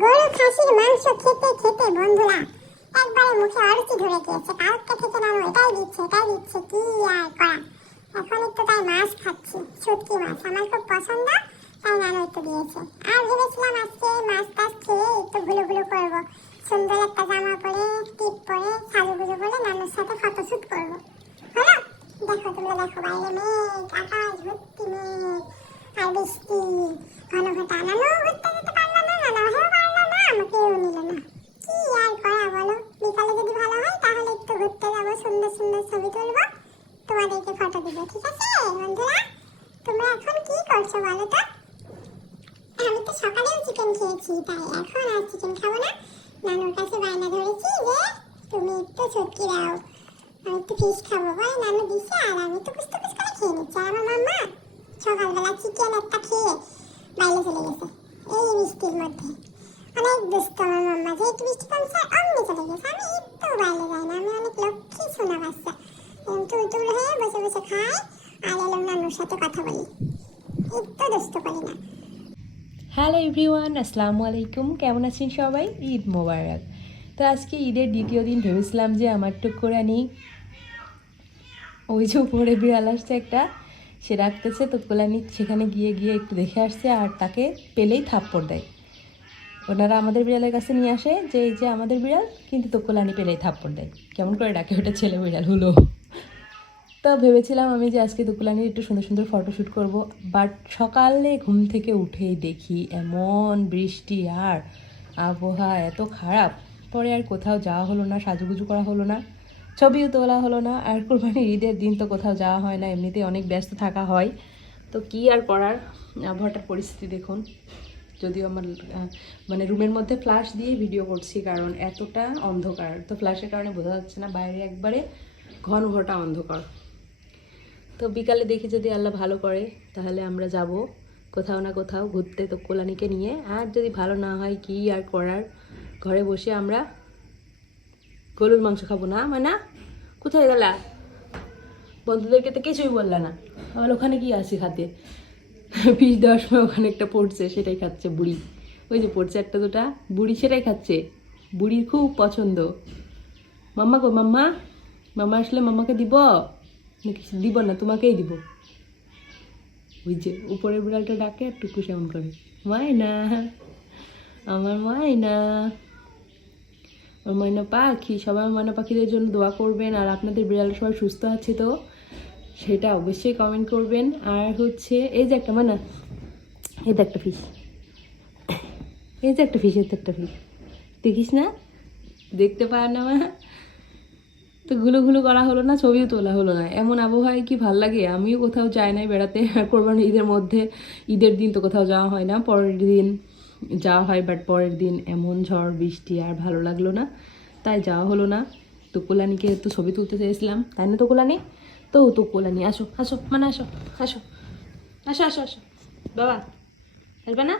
গরু খাসির মাংস খেতে খেতে বন্ধুরা, একবারে মুখে অরুচি ধরে গিয়েছে। কালকে থেকে নানু এটাই দিচ্ছে এটাই দিচ্ছে, কি আর করা এখন একটু তাই মাছ খাচ্ছি, শুটকি মাছ। আমার খুব পছন্দ, তাই নানু একটু দিয়েছে। আর ভেবেছিলাম আজকে মাছ টাছ খেয়ে একটু ঘুলো ঘুলো করব। সুন্দর একটা জামা পরে, টিপ পরে সাজুগুজু বলে নানুর সাথে ফটোশুট করব। হলো? দেখো তোমরা, দেখো বাইরে মেঘ, আকাশ, ভর্তি মেঘ, আর বৃষ্টি, ঘন ঘটা। নানু ঘুরতে যেতে পারল না? নানু আমাকেও নিল না। কি আর করা বলো? বিকালে যদি ভালো হয়, তাহলে একটু ঘুরতে যাব, সুন্দর সুন্দর ছবি তুলবো। তোমাদেরকে ফটো দিব, ঠিক আছে? বন্ধুরা, তোমরা এখন কি করছ বলো তো? আমি তো সকালেও চিকেন খেয়েছি, তাই এখন আর চিকেন খাব না। নানুর কাছে বায়না ধরেছি যে, তুমি একটু ছটকি দাও। আমি একটু ফিশ খাব, বলে নানু দিছে, আর আমি তো কুছ টুকুস করে খেয়ে নিচ্ছি। আর আমার মাম্মা সকালবেলা চিকেন একটা খেয়ে বাইরে চলে গেছে, এই বৃষ্টির মধ্যে। অনেক দুষ্ট আমার মাম্মা। যে একটু বৃষ্টি কমছে অমনি চলে গেছে। আমি একটু বাইরে যাই না, আমি অনেক লক্ষ্মী শোনা বাচ্চা। তুল তুল হয়ে বসে বসে খাই, আর এলাম নানুর সাথে কথা বলি। একটু দুষ্ট করি না। হ্যালো এভরিওয়ান আসসালামু আলাইকুম। কেমন আছেন সবাই? ঈদ মোবারক। তো আজকে ঈদের দ্বিতীয় দিন ভেবেছিলাম যে আমার টুক করে নিই ওই যে উপরে বিড়াল আসছে একটা, সে রাখতেছে তো কোলানি সেখানে গিয়ে গিয়ে একটু দেখে আসছে আর তাকে পেলেই থাপ্পড় দেয়। ওনারা আমাদের বিড়ালের কাছে নিয়ে আসে যে, এই যে আমাদের বিড়াল, কিন্তু তোকোলানি পেলেই থাপ্পড় দেয়। কেমন করে ডাকে ওটা ছেলে বিড়াল, হলো। তো ভেবেছিলাম আমি যে, আজকে দুকুলানির একটু সুন্দর সুন্দর ফটোশ্যুট করব। বাট সকালে ঘুম থেকে উঠেই দেখি এমন বৃষ্টি আর আবহাওয়া এত খারাপ। পরে আর কোথাও যাওয়া হলো না, সাজুগুজু করা হলো না, ছবিও তোলা হলো না, আর কোরবানির ঈদের দিন তো কোথাও যাওয়া হয় না, এমনিতেই অনেক ব্যস্ত থাকা হয়। তো কি আর করার? আবহাওয়াটার পরিস্থিতি দেখুন। যদিও আমার মানে রুমের মধ্যে ফ্ল্যাশ দিয়ে ভিডিও করছি কারণ এতটা অন্ধকার। তো ফ্ল্যাশের কারণে বোঝা যাচ্ছে না বাইরে একবারে ঘন ঘটা অন্ধকার। তো বিকালে দেখি যদি আল্লাহ ভালো করে, তাহলে আমরা যাব কোথাও না কোথাও ঘুরতে তো কোলানিকে নিয়ে। আর যদি ভালো না হয়, কি আর করার? ঘরে বসে আমরা গরুর মাংস খাব না। মানা কোথায় গেলা? বন্ধুদেরকে তো কিছুই বললা না। আবার ওখানে কি আছে খাতে পিস দেওয়ার সময় ওখানে একটা পড়ছে, সেটাই খাচ্ছে বুড়ি। ওই যে পড়ছে একটা দুটা, বুড়ি সেটাই খাচ্ছে। বুড়ির খুব পছন্দ। মাম্মা গো, মাম্মা মামা আসলে মামাকে দিব? নাকি দিব না, তোমাকেই দিব। ওই যে উপরের বিড়ালটা ডাকে, আর টুকু সেমন করে। মায়না, আমার মায়না। আমার ময়না পাখি, সবাই ময়না পাখিদের জন্য দোয়া করবেন, আর আপনাদের বিড়াল সবাই সুস্থ আছে তো? সেটা অবশ্যই কমেন্ট করবেন। আর হচ্ছে, এই যে একটা, মানা, এই একটা ফিস এই যে একটা ফিস যে একটা ফিস দেখিস না? দেখতে পায় না, মা। তো ঘুলো ঘুলো করা হলো না, ছবিও তোলা হলো না। এমন আবহাওয়ায় কি ভালো লাগে? আমিও কোথাও যাই নাই বেড়াতে। আর কোরবানি ঈদের মধ্যে, ঈদের দিন তো কোথাও যাওয়া হয় না। পরের দিন যাওয়া হয় বাট পরের দিন এমন ঝড়, বৃষ্টি, আর ভালো লাগল না। তাই যাওয়া হলো না। তো কোলানিকে তো ছবি তুলতে চেয়েছিলাম। তাই না তো কোলানি? তো তো কোলানি আসো আসো মানে আসো আসো আসো আসো আসো বাবা আসবে না?